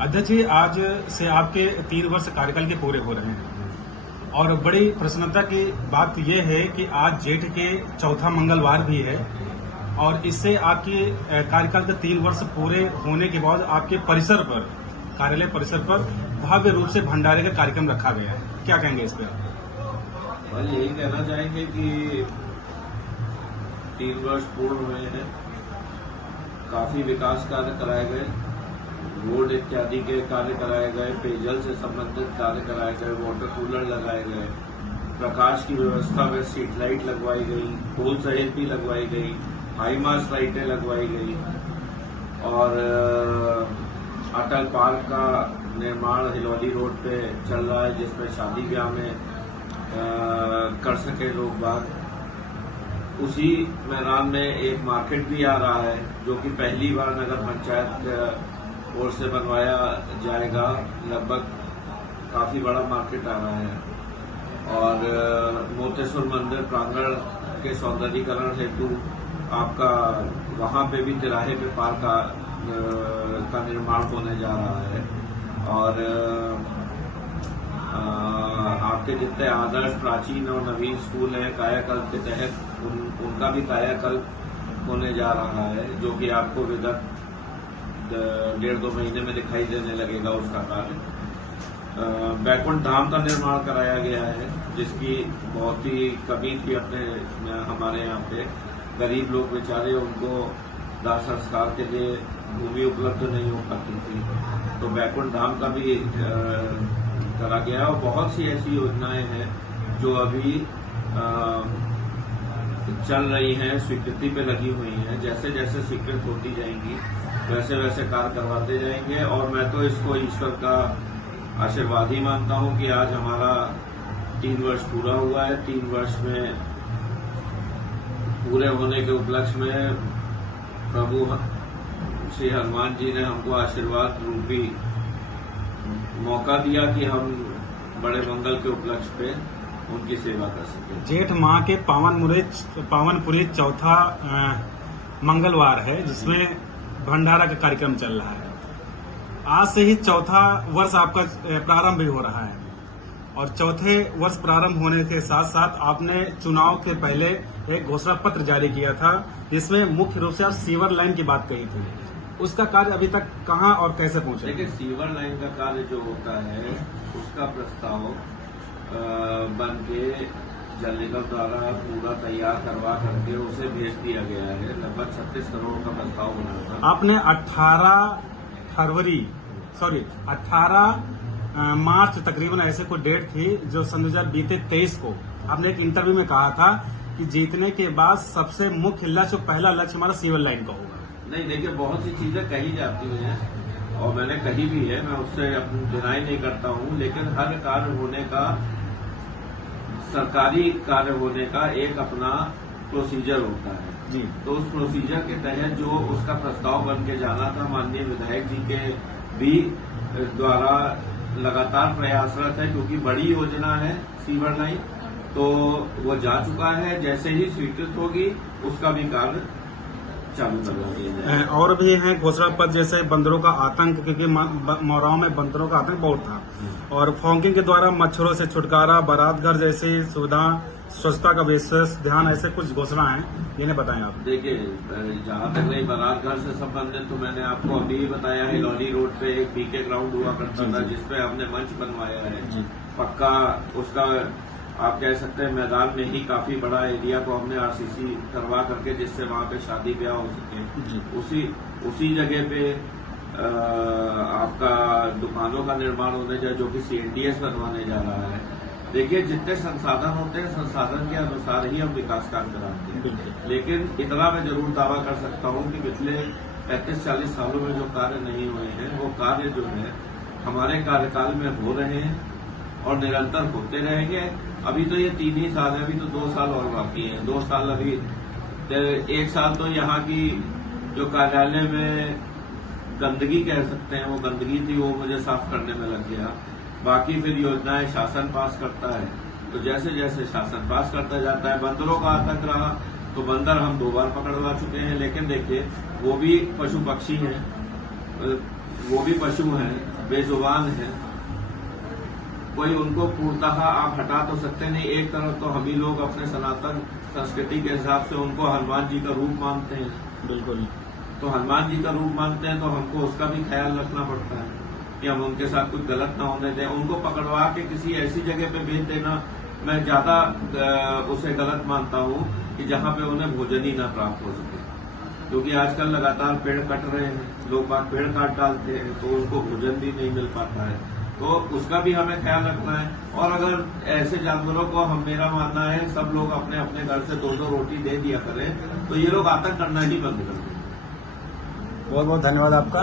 अध्यक्ष जी, आज से आपके 3 वर्ष कार्यकाल के पूरे हो रहे हैं और बड़ी प्रसन्नता की बात यह है कि आज जेठ के चौथा मंगलवार भी है और इससे आपकी कार्यकाल के 3 वर्ष पूरे होने के बाद आपके परिसर पर, कार्यालय परिसर पर भव्य रूप से भंडारे का कार्यक्रम रखा गया है। क्या कहेंगे इस पर? बस यही कहना चाहेंगे कि 3 वर्ष पूर्ण हुए हैं, काफी विकास कार्य कराए गए, रोड इत्यादि के कार्य कराए गए, पेयजल से संबंधित कार्य कराए गए, वाटर कूलर लगाए गए, प्रकाश की व्यवस्था में स्ट्रीट लाइट लगवाई गई, पोल सहित भी लगवाई गई, हाई मास्ट लाइटें लगवाई गई और अटल पार्क का निर्माण हिलौली रोड पे चल रहा है, जिसमें शादी ब्याह में कर सके लोग बात। उसी मैदान में एक मार्केट भी आ रहा है जो कि पहली बार नगर पंचायत ओर से बनवाया जाएगा। लगभग काफी बड़ा मार्केट आ रहा है और मोतेश्वर मंदिर प्रांगण के सौंदर्यीकरण हेतु आपका वहां पे भी तिराहे पे पार्क का निर्माण होने जा रहा है और आपके जितने आदर्श, प्राचीन और नवीन स्कूल हैं कायाकल्प के तहत उनका भी कायाकल्प होने जा रहा है, जो कि आपको विगत 1.5-2 महीने में दिखाई देने लगेगा उसका कार्य। बैकुंठ धाम का निर्माण कराया गया है, जिसकी बहुत ही कमी थी अपने हमारे यहाँ पे। गरीब लोग बेचारे, उनको दाह संस्कार के लिए भूमि उपलब्ध नहीं हो पाती थी, तो बैकुंठ धाम का भी करा गया और बहुत सी ऐसी योजनाएं हैं जो अभी चल रही हैं, स्वीकृति पे लगी हुई हैं। जैसे जैसे स्वीकृत होती जाएंगी वैसे वैसे कार्य करवाते जाएंगे और मैं तो इसको ईश्वर का आशीर्वाद ही मानता हूं कि आज हमारा 3 वर्ष पूरा हुआ है। 3 वर्ष में पूरे होने के उपलक्ष्य में प्रभु श्री हनुमान जी ने हमको आशीर्वाद रूपी मौका दिया कि हम बड़े मंगल के उपलक्ष्य पे उनकी सेवा कर सके। जेठ माह के पावनपुरी चौथा मंगलवार है, जिसमें भंडारा का कार्यक्रम चल रहा है। आज से ही चौथा वर्ष आपका प्रारंभ भी हो रहा है और चौथे वर्ष प्रारंभ होने के साथ साथ आपने चुनाव के पहले एक घोषणा पत्र जारी किया था, जिसमें मुख्य रूप से आप सीवर लाइन की बात कही थी। उसका कार्य अभी तक कहां और कैसे पहुंचा? देखिए, सीवर लाइन का कार्य जो होता है उसका प्रस्ताव बन के जल निगम द्वारा पूरा तैयार करवा करके उसे भेज दिया गया है। लगभग 36 करोड़ का प्रस्ताव बना था। आपने 18 मार्च तकरीबन ऐसे कोई डेट थी जो सन 2023 को आपने एक इंटरव्यू में कहा था कि जीतने के बाद सबसे मुख्य लक्ष्य, पहला लक्ष्य हमारा सीवर लाइन का होगा। नहीं, देखिए, बहुत सी चीजें कही जाती हैं और मैंने कही भी है, मैं उससे अपनी डिनाई नहीं करता हूं, लेकिन हर कार्य होने का, सरकारी कार्य होने का एक अपना प्रोसीजर होता है जी। तो उस प्रोसीजर के तहत जो उसका प्रस्ताव बन के जाना था, माननीय विधायक जी के भी द्वारा लगातार प्रयासरत है, क्योंकि बड़ी योजना है सीवर लाइन, तो वो जा चुका है। जैसे ही स्वीकृत होगी उसका भी कार्य चालू करवा दिया जाए। और भी हैं घोषणा पत्र, जैसे बंदरों का आतंक, क्योंकि मोराव में बंदरों का आतंक बहुत था, और फॉगिंग के द्वारा मच्छरों से छुटकारा, बारात घर जैसी सुविधा, स्वच्छता का विशेष ध्यान, ऐसे कुछ घोषणा है, इन्हें बताएं आप। देखिए, जहां तक नहीं बारात घर से संबंधित, तो मैंने आपको अभी बताया, हिलौली रोड पे एक पीके ग्राउंड हुआ करता था, जिसपे हमने मंच बनवाया है पक्का। उसका आप कह सकते हैं मैदान में ही काफी बड़ा एरिया को हमने आरसीसी करवा करके, जिससे वहां पे शादी ब्याह हो सके। उसी जगह पे आपका दुकानों का निर्माण होने जा, जो कि CNDS बनवाने जा रहा है। देखिए, जितने संसाधन होते हैं, संसाधन के अनुसार ही हम विकास कार्य कराते हैं, लेकिन इतना मैं जरूर दावा कर सकता हूं कि पिछले 35-40 सालों में जो कार्य नहीं हुए हैं, वो कार्य जो है हमारे कार्यकाल में हो रहे हैं और निरंतर होते रहेंगे। अभी तो ये 3 ही साल है, अभी तो 2 साल और बाकी है। 2 साल अभी, 1 साल तो यहाँ की जो कार्यालय में गंदगी कह सकते हैं, वो गंदगी थी, वो मुझे साफ करने में लग गया। बाकी फिर योजनाएं शासन पास करता है, तो जैसे जैसे शासन पास करता जाता है। बंदरों का आतंक रहा तो बंदर हम 2 बार पकड़वा चुके हैं, लेकिन देखिए वो भी पशु पक्षी हैं, वो भी पशु हैं, बेजुबान हैं, कोई उनको पूर्णतः आप हटा तो सकते नहीं। एक तरफ तो हम ही लोग अपने सनातन संस्कृति के हिसाब से उनको हनुमान जी का रूप मानते हैं, बिल्कुल। तो हनुमान जी का रूप मानते हैं तो हमको उसका भी ख्याल रखना पड़ता है कि हम उनके साथ कुछ गलत ना होने दें। उनको पकड़वा के किसी ऐसी जगह पे भेज देना मैं ज्यादा उसे गलत मानता हूँ कि जहाँ पे उन्हें भोजन ही ना प्राप्त हो सके, क्योंकि आजकल लगातार पेड़ कट रहे हैं, लोग बाग पेड़ काट डालते हैं तो उनको भोजन भी नहीं मिल पाता है, तो उसका भी हमें ख्याल रखना है। और अगर ऐसे जानवरों को मेरा मानना है सब लोग अपने अपने घर से 2-2 रोटी दे दिया करें तो ये लोग आतंक करना ही बंद कर दें। बहुत बहुत धन्यवाद आपका।